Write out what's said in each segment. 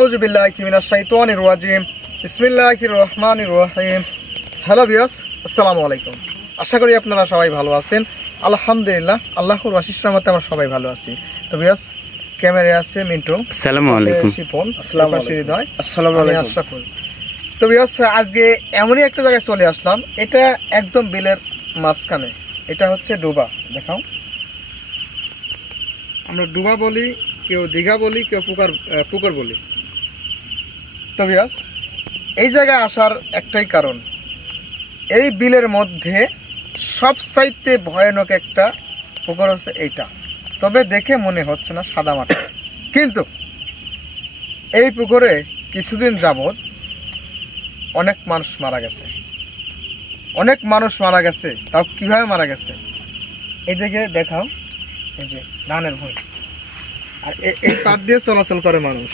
আউযু বিল্লাহি মিনাশ শাইতানির রাজিম বিসমিল্লাহির রহমানির রহিম। হ্যালো ভিউয়ার্স, আসসালামু আলাইকুম। আশা করি আপনারা সবাই ভালো আছেন। আলহামদুলিল্লাহ, আল্লাহর অশেষ রহমতে আমরা সবাই ভালো আছি। তো ভিউয়ার্স, ক্যামেরায় আছে মিন্টু, আসসালামু আলাইকুম। শিপন, আসসালামু আলাইকুম, আসসালামু আলাইকুম, আশরাফুল। তো ভিউয়ার্স, আজকে এমনই একটা জায়গায় চলে আসলাম, এটা একদম বিলের মাঝখানে। এটা হচ্ছে ডোবা। দেখাও, আমরা ডোবা বলি, কেউ দীঘা বলি, কেউ পুকুর বলি। তো ভিউয়ার্স, এই জায়গায় আসার একটাই কারণ, এই বিলের মধ্যে সবচাইতে ভয়ানক একটা পুকুর হচ্ছে এইটা। তবে দেখে মনে হচ্ছে না সাদা মাটি, কিন্তু এই পুকুরে কিছুদিন যাবৎ অনেক মানুষ মারা গেছে। অনেক মানুষ মারা গেছে। তাও কিভাবে মারা গেছে? এই দিকে দেখাও, এই যে ধানের ভুঁই, আর এই পাট দিয়ে চলাচল করে মানুষ।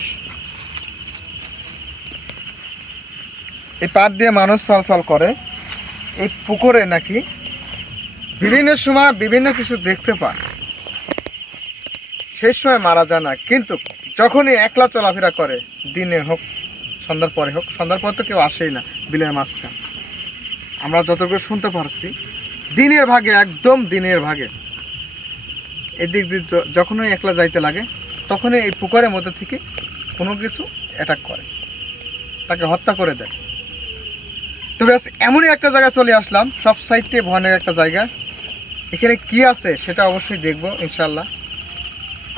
এই পাট দিয়ে মানুষ চলাচল করে। এই পুকুরে নাকি বিভিন্ন সময় বিভিন্ন কিছু দেখতে পায়, সেই সময় মারা যায় না। কিন্তু যখনই একলা চলাফেরা করে, দিনে হোক সন্ধ্যার পরে হোক, সন্ধ্যার পর তো কেউ আসেই না বিলের মাঝখান, আমরা যতটুকু শুনতে পারছি, দিনের ভাগে, একদম দিনের ভাগে এদিক দিয়ে যখনই একলা যাইতে লাগে, তখনই এই পুকুরের মধ্যে থেকে কোনো কিছু অ্যাটাক করে, তাকে হত্যা করে দেয়। তবে এমনই একটা জায়গায় চলে আসলাম, সব সাইডে ভয়ানক একটা জায়গা। এখানে কি আছে সেটা অবশ্যই দেখবো ইনশাল্লাহ,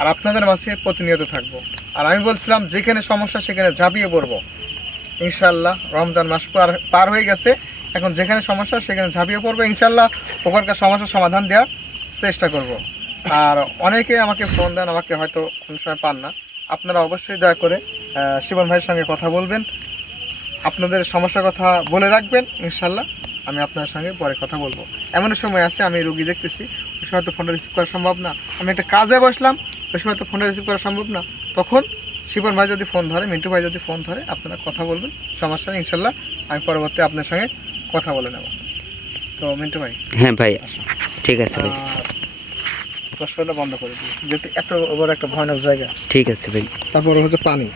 আর আপনাদের মাঝে প্রতিনিয়ত থাকবো। আর আমি বলছিলাম, যেখানে সমস্যা সেখানে ঝাঁপিয়ে পড়বো ইনশাল্লাহ। রমজান মাস পার হয়ে গেছে, এখন যেখানে সমস্যা সেখানে ঝাঁপিয়ে পড়বো ইনশাল্লাহ। ওখানকার সমস্যার সমাধান দেওয়ার চেষ্টা করব। আর অনেকে আমাকে ফোন দেন, আমাকে হয়তো কোনো সময় পান না। আপনারা অবশ্যই দয়া করে শিবন ভাইয়ের সঙ্গে কথা বলবেন, আপনাদের সমস্যার কথা বলে রাখবেন ইনশাল্লাহ। আমি আপনার সঙ্গে পরে কথা বলবো। এমন সময় আছে আমি রুগী দেখতেছি, ওই সময় তো ফোনটা রিসিভ করা সম্ভব না। আমি একটা কাজে বসলাম, ওই সময় তো ফোনটা রিসিভ করা সম্ভব না। তখন শিবন ভাই যদি ফোন ধরে, মিন্টু ভাই যদি ফোন ধরে, আপনারা কথা বলবেন, সমস্যা নেই ইনশাল্লাহ। আমি পরবর্তী আপনার সঙ্গে কথা বলে নেব। তো মিন্টু ভাই। হ্যাঁ ভাই, ঠিক আছে ভাই। কষ্টটা বন্ধ করে দিই, যেহেতু এত বড় একটা ভয়ানক জায়গা। ঠিক আছে ভাই। তারপরে হচ্ছে পানি।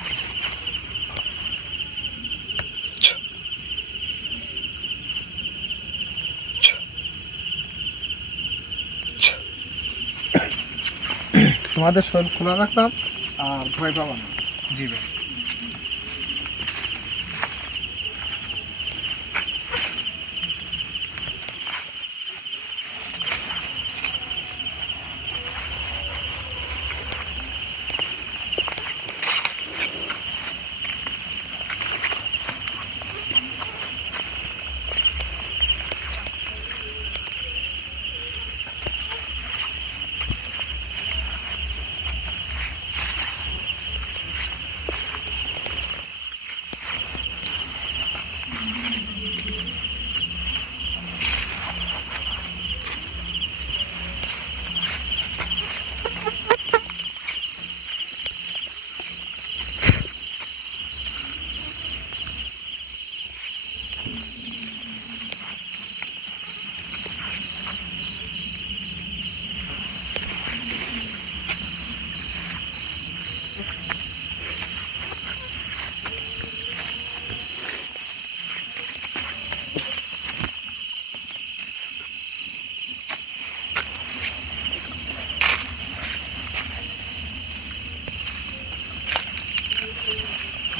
তোমাদের শরীর খোলা রাখলাম, আর ভয় পাবো না। জি ভাই।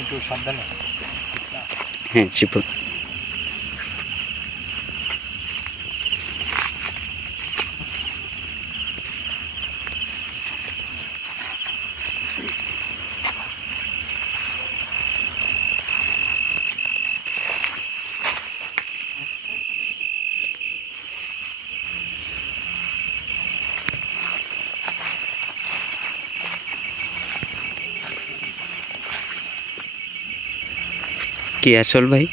একটু সাবধানে। হ্যাঁ শিপন। কি আসল ভাই?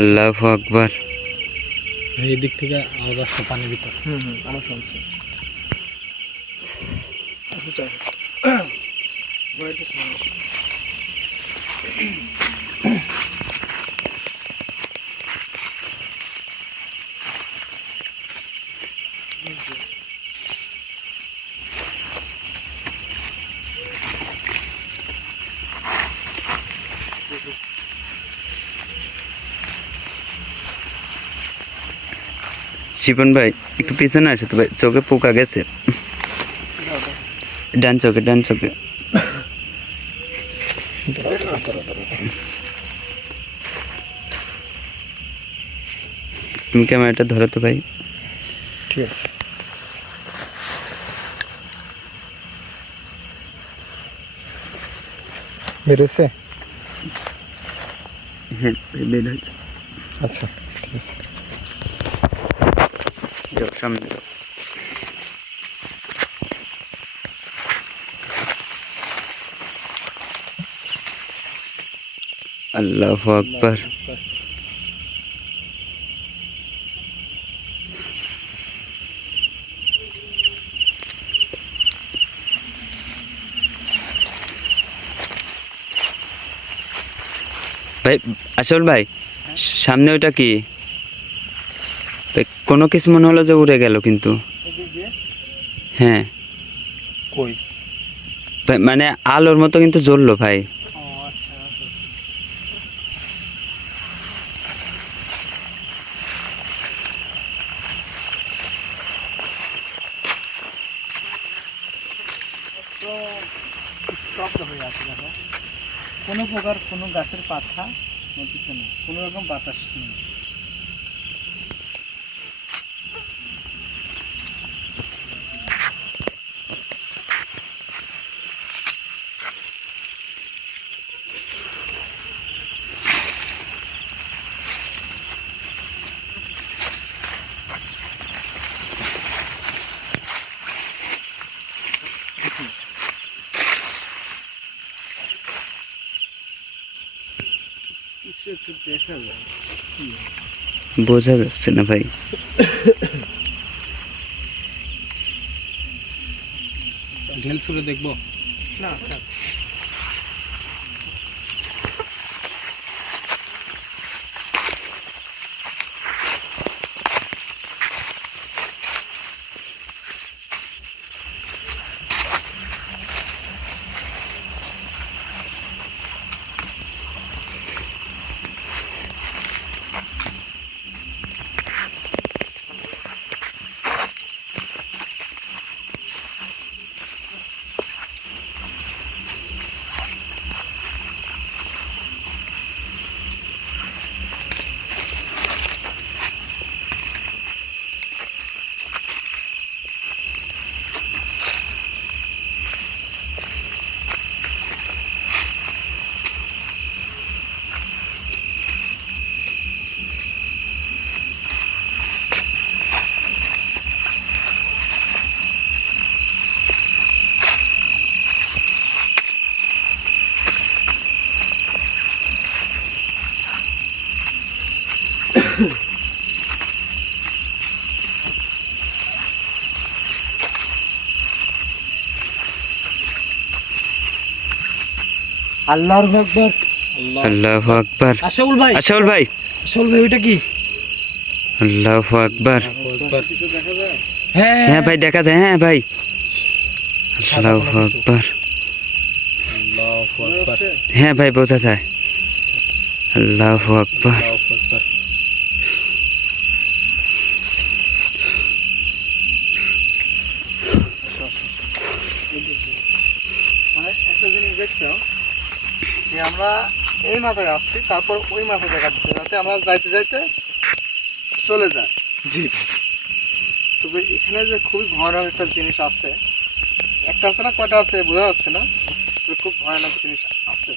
আল্লাহু আকবার। এই দিক থেকে আওয়াজ আসছে পানির ভিতর। আমার শুনছি। আচ্ছা, শিপন ভাই একটু পিছনে আসে তো ভাই, চোখে পোকা গেছে। ডান চোখে, ডান চোখে। তুমি ক্যামেরাটা ধরো তো ভাই। ঠিক আছে। বেড়েছে? হ্যাঁ বের হয়েছে। আচ্ছা ঠিক আছে। যাও সামনে যাও। আল্লাহু আকবার। ভাই আসল ভাই, সামনে ওইটা কি? ভাই, কোনো কিছু মনে হলো যে উড়ে গেল কিন্তু। হ্যাঁ কই? ভাই, মানে আলোর মতো কিন্তু জ্বললো ভাই। স্তব্ধ হয়ে আছে দেখো, কোনো প্রকার কোনো গাছের পাতা নদীতে নেই, কোনো রকম বাতাস নেই। কিছু একটু দেখা যায়, বোঝা যাচ্ছে না ভাই। ঢেল ছুড়ে দেখবো। না থাক। আল্লাহর আকবার। আল্লাহু আকবার। আশাউল ভাই, আশাউল ভাই, আশাউল ভাই ওইটা কি? আল্লাহু আকবার। কিছু দেখা যায়? হ্যাঁ হ্যাঁ ভাই দেখা যায়, হ্যাঁ ভাই। আল্লাহু আকবার। আল্লাহু মনে আকবার, হচ্ছে? হ্যাঁ ভাই বোঝা যায়। আল্লাহু আকবার। আল্লাহু আকবার। মানে একটা জিনিস দেখছো যে আমরা এই মাথায় আসছি, তারপর ওই মাথায় দেখা দিচ্ছে, যাতে আমরা যাইতে যাইতে চলে যায়। জি তবে এখানে যে খুবই ভয়ানক একটা জিনিস আছে, একটা আছে না কয়টা আছে বোঝা যাচ্ছে না, তবে খুব ভয়ানক জিনিস আছে।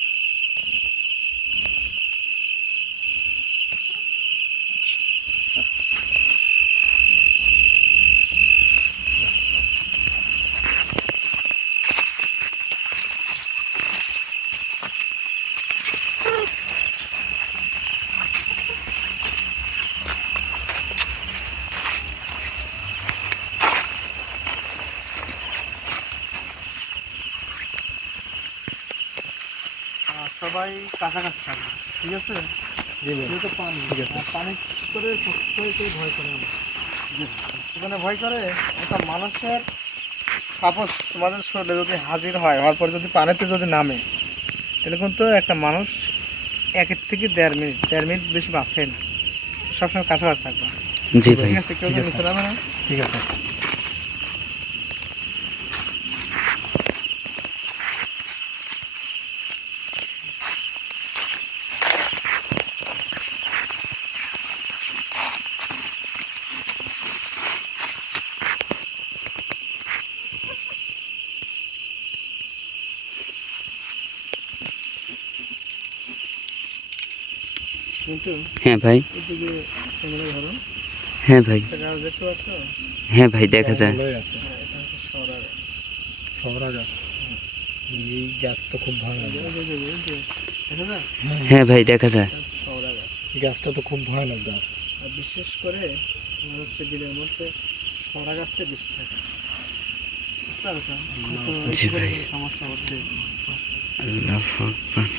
সবাই কাছাকাছি থাকবে, ঠিক আছে? যেহেতু পানি, আর পানি করে সত্যি ভয় করে আমার। সেখানে ভয় করে একটা মানুষের, সাপোজ তোমাদের শরীরে যদি হাজির হয়, হওয়ার পর যদি পানিতে যদি নামে, তাহলে কিন্তু একটা মানুষ 1 থেকে 1.5 মিনিট বেশি বাঁচে না। সবসময় কাছাকাছি থাকবে। জি ভাই। ঠিক আছে, কেউ ঠিক জানি আছে। চলাবে না। ঠিক আছে। কিন্তু হ্যাঁ ভাই। এদিকে তোমরা ধরো হ্যাঁ ভাই। একটা গাছ দেখতে পাচ্ছ? হ্যাঁ ভাই, দেখা যায়। ভালোই আছে। হ্যাঁ, এটা হচ্ছে সরা গাছ। সবরা গাছ। এই গাছ তো খুব ভয়ানক। এই যে, এই যে, দেখা যায়? হ্যাঁ ভাই, দেখা যায়। এটা হচ্ছে সরা গাছ। এই গাছটা তো খুব ভয়ানক গাছ। আর বিশেষ করে তোমার হচ্ছে বিলের মধ্যে সরা গাছটা বেশি থাকে। বুঝতে পারছো? হয়তো জি একটু করে ভাই। কোনো সমস্যা হচ্ছে। আল্লাহু আকবার।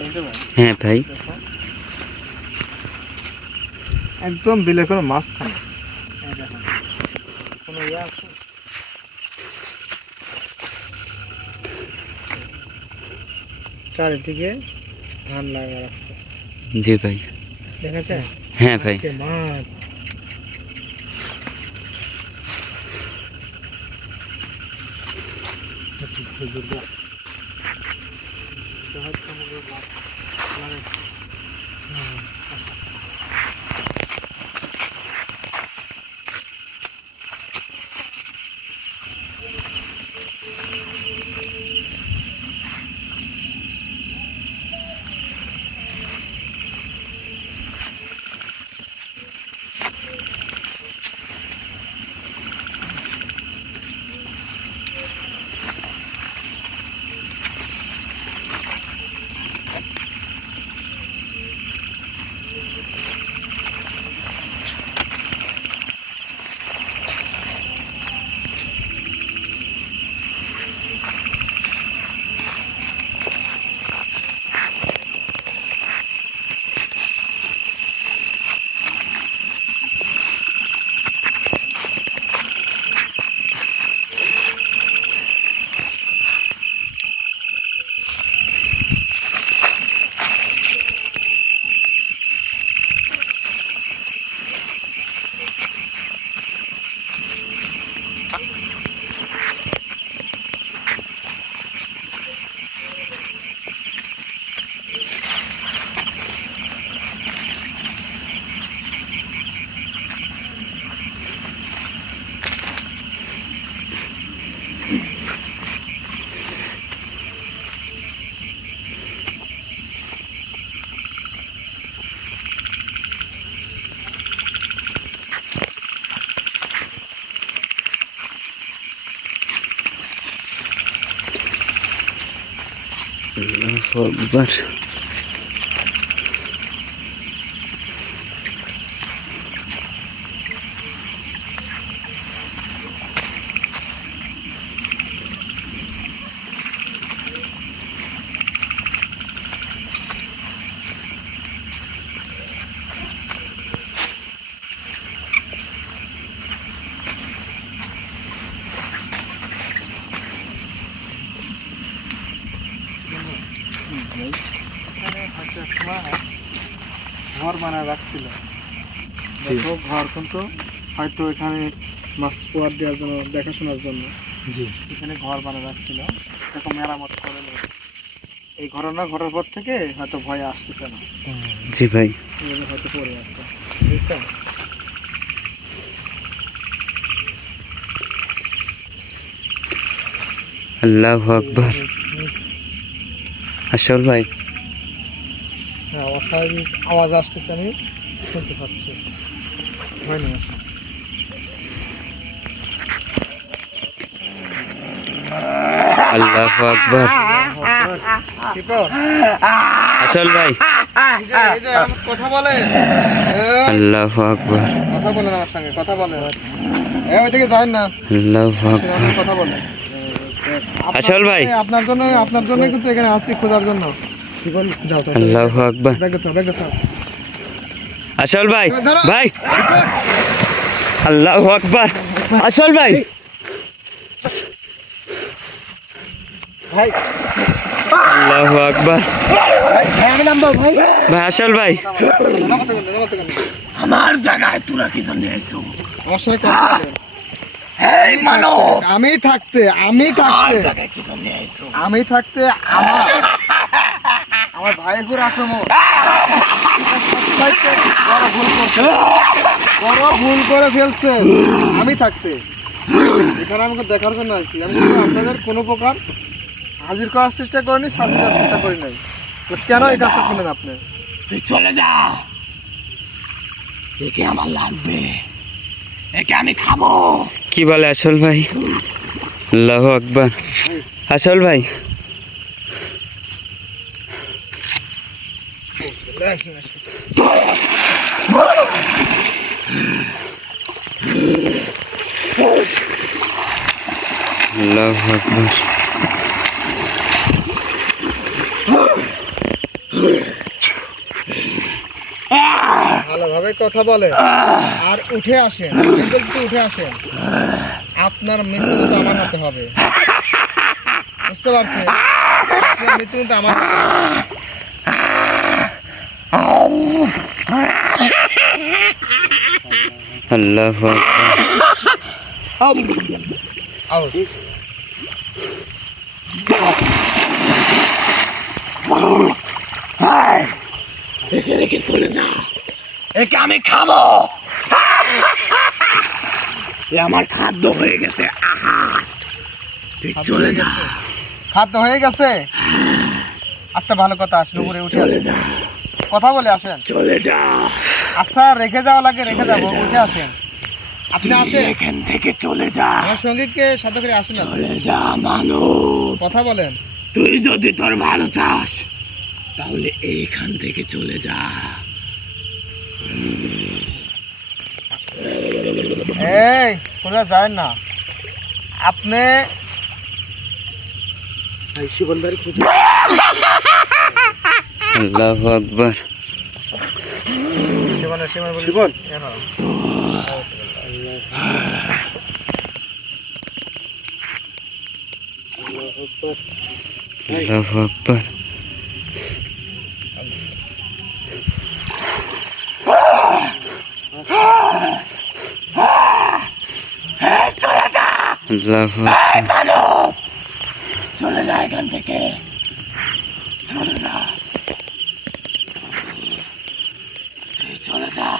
বুঝতে পারছো? হ্যাঁ ভাই। দেখো। একদম বিলের কোনো মাঝখানে। এই দেখো। কোনো ইয়ে আছে? চারিদিকে ধান লাগা রাখছে। জি ভাই। দেখা যায়? হ্যাঁ ভাই। আজকে মাছ। খেজুর গাছ। সহজ সমুদ্র মাছ লাগাইছে। আল্লাহু আকবার। এখানে হয়তো একসময় ঘর বানায় রাখছিল। দেখো ঘর কিন্তু হয়তো এখানে মাছ পোয়ার দেওয়ার জন্য, দেখাশোনার জন্য জি। এখানে ঘর বানানো যাচ্ছিল, এরকম মেরামত করে নেই। এই ঘটনা ঘটার পর থেকে হয়তো ভয় আসতেছে না, জি ভাই। এইভাবে হয়তো পড়ে আসছে, বুঝছেন? আল্লাহু আকবার। আশরাফুল ভাই, হ্যাঁ, অস্বাভাবিক আওয়াজ আসতেছে, আমি শুনতে পাচ্ছি। ভয় নেই। আল্লাহু আকবার। কিপর, আশরাফুল ভাই, এই যে আমার কথা বলে, আল্লাহু আকবার। কথা বলেন আমার সঙ্গে, কথা বলেন। ওইদিকে যান না, আল্লাহু আকবার। সেখানে কথা বলেন। আশরাফুল ভাই, আপনার জন্য কিন্তু এখানে আসছি, খোঁজার জন্য। কি বল, যাও তো, আল্লাহু আকবার। দেখো তো, দেখো তো। আশরাফুল ভাই, ভাই, আল্লাহু আকবার। আশরাফুল ভাই, ভাই, আল্লাহু আকবার। আমি নামবো ভাই। ভাই আশরাফুল ভাই, আমার জায়গায় তোরা কি জন্য আইছো? আমার সঙ্গে কথা বলেন। আমি থাকতে কি জন্য আইছো? আমার ভাইয়ের উপর আক্রমণ, বড় ভুল করে ফেলছে। আমি থাকতে এখানে আমাকে দেখার জন্য আসছি। আমি কিন্তু আপনাদের কোনো প্রকার হাজির করার চেষ্টা করিনি, শাস্তি দেওয়ার চেষ্টা করি নাই। তো কেন এই কাজটা করলেন আপনি? তুই চলে যা। একে আমার লাগবে, একে আমি খাবো। কি বলে আশরাফুল ভাই? আল্লাহু আকবার। আশরাফুল ভাই, আল্লাহু আকবার। ভালোভাবে কথা বলে আর উঠে আসেন, একটু উঠে আসেন। আপনার মৃত্যু কিন্তু আমার হাতে হবে, বুঝতে পারছেন? আপনার মৃত্যু কিন্তু আমার হাতে হবে। আল্লাহু আকবার। আউট। একে রেখে চলে যা, একে আমি খাবো। এ আমার খাদ্য হয়ে গেছে। আহা, তুই চলে যা, খাদ্য হয়ে গেছে। আচ্ছা, ভালো কথা, আসেন উপরে উঠে চলে আসেন, যা, কথা বলে আসেন। চলে যা। আচ্ছা, রেখে যাওয়া লাগে, রেখে যাবো, উঠে আসেন। আপনি আসেন, এখান থেকে চলে যা, আমার সঙ্গীতকে সাথে করে আসেন না, চলে যা মানব। কথা বলেন। তুই যদি তোর ভালো চাস তাহলে এইখান থেকে চলে যা। এই, কোথাও যায় না আপনি। আল্লাহু আকবার। জীবন, আল্লাহু আকবার। আল্লাহু আকবার। চলে যা এখান থেকে, চলে যা, তুই চলে যা।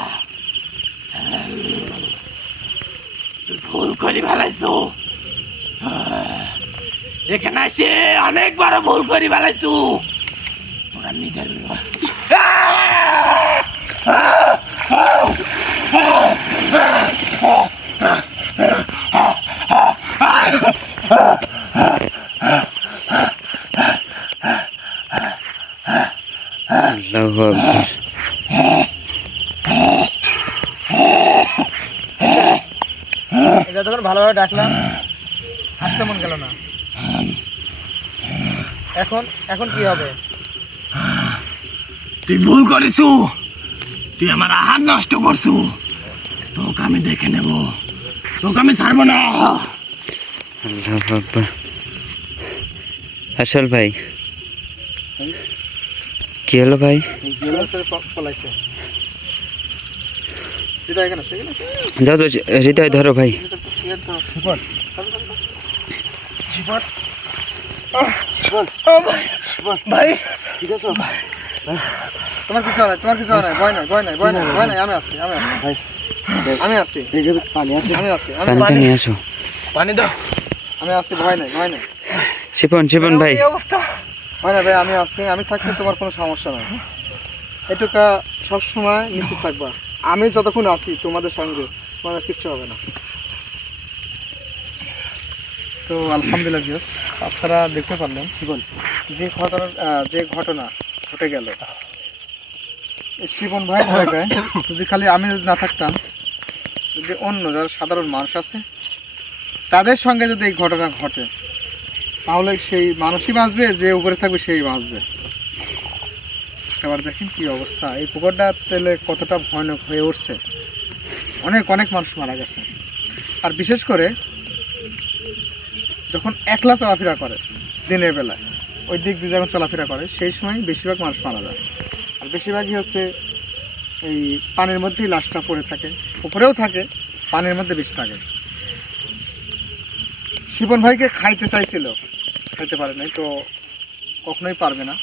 তুই ভুল করে ফেলাইছো, এখানে আসে অনেকবার ভুল করে ফেলাইছো। তোরা নিজের আল্লাহু আকবার। এটা তখন ভালোভাবে ডাকলাম, হাসতে মন গেল না। এখন এখন কি হবে? তুই ভুল করেছু, তুই আমার আহার নষ্ট করছু। তোকে আমি দেখে নেব, তোকে আমি ছাড়বো না। আল্লাহু আকবার। আশরাফুল ভাই, কি হলো ভাই? পলাইছে। হৃদয় এখানে, সেখানে যাও তো, হৃদয় ধরো ভাই। জীবন ও ভাই ভাই ঠিক আছে তোমার কিছু হয় তোমার কিছু হয় ভয় নাই ভয় নাই ভয় নাই ভয় নাই আমি আছি আমি আছি পানি আছে আমি আছি পানিটা নিয়ে আসো। পানি দাও আমি আছি ভয় নাই ভয় নাই শিপন ভাই, এই অবস্থা ভয় নাই ভাই আমি আছি আমি থাকতে তোমার কোনো সমস্যা নাই এটুকা সবসময় নিশ্চিত থাকবা আমি যতক্ষণ আছি তোমাদের সঙ্গে তোমাদের কিচ্ছু হবে না তো আলহামদুলিল্লাহ ভিউয়ার্স আপনারা দেখতে পারলেন যে ঘটনা ঘটে গেল এই শিবন ভাই জায়গায় যদি খালি আমি যদি না থাকতাম যদি অন্য যারা সাধারণ মানুষ আছে তাদের সঙ্গে যদি এই ঘটনা ঘটে তাহলে সেই মানুষই বাঁচবে যে উপরে থাকবে সেই বাঁচবে এবার দেখেন কি অবস্থা এই পুকুরটা তেলে কতটা ভয়ানক হয়ে উঠছে অনেক মানুষ মারা গেছে আর বিশেষ করে যখন একলা চলাফেরা করে দিনের বেলায় ওই দিক দিয়ে যখন চলাফেরা করে সেই সময় বেশিরভাগ মানুষ মারা যায় আর বেশিরভাগই হচ্ছে এই পানির মধ্যেই লাশটা পড়ে থাকে উপরেও থাকে পানির মধ্যে বেশি থাকে শিবন ভাইকে খাইতে চাইছিল খাইতে পারে নাই তো কখনোই পারবে না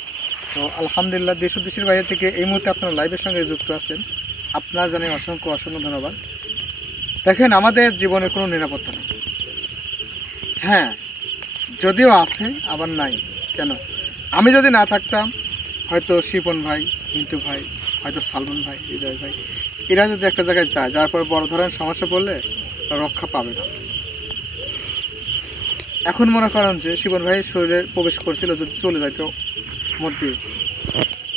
তো আলহামদুলিল্লাহ দেশ ও দেশের বাইরে থেকে এই মুহূর্তে আপনারা লাইভের সঙ্গে যুক্ত আছেন আপনারা জানেন অসংখ্য ধন্যবাদ দেখেন আমাদের জীবনে কোনো নিরাপত্তা নেই হ্যাঁ যদিও আছে আবার নাই কেন আমি যদি না থাকতাম হয়তো শিপন ভাই মিন্টু ভাই হয়তো সালমান ভাই হৃদয় ভাই এরা যদি একটা জায়গায় যায় যার পরে বড় ধরনের সমস্যা পড়লে রক্ষা পাবে না এখন মনে করেন যে শিবন ভাই শরীরে প্রবেশ করছিল যদি চলে যাইতো মধ্যে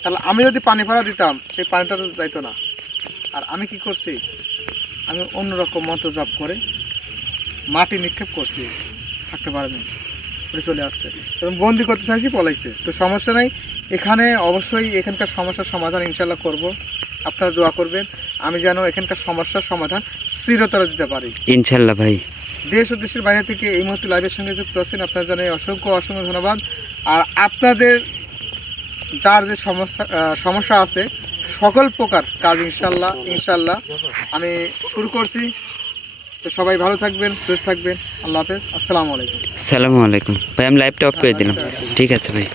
তাহলে আমি যদি পানি ভরা দিতাম সেই পানিটা তো যাইতো না আর আমি কি করছি আমি অন্যরকম মন্ত্র জপ করে মাটি নিক্ষেপ করছি থাকতে পারেনি চলে আসছে এবং বন্দি করতে চাইছি পলাইছে তো সমস্যা নাই এখানে অবশ্যই এখানকার সমস্যার সমাধান ইনশাল্লাহ করব আপনারা দোয়া করবেন আমি যেন এখানকার সমস্যার সমাধান চিরতরে দিতে পারি ইনশাল্লাহ ভাই। দেশ ও দেশের বাইরে থেকে এই মুহূর্তে লাইভের সঙ্গে যুক্ত আছেন আপনারা জানাই অসংখ্য ধন্যবাদ আর আপনাদের যার যে সমস্যা আছে সকল প্রকার কাজ ইনশাল্লাহ আমি শুরু করছি তো সবাই ভালো থাকবেন সুস্থ থাকবেন আল্লাহ হাফেজ আসসালামু আলাইকুম আসসালামু আলাইকুম ভাই, আমি লাইভটা অফ করে দিলাম। ঠিক আছে ভাই।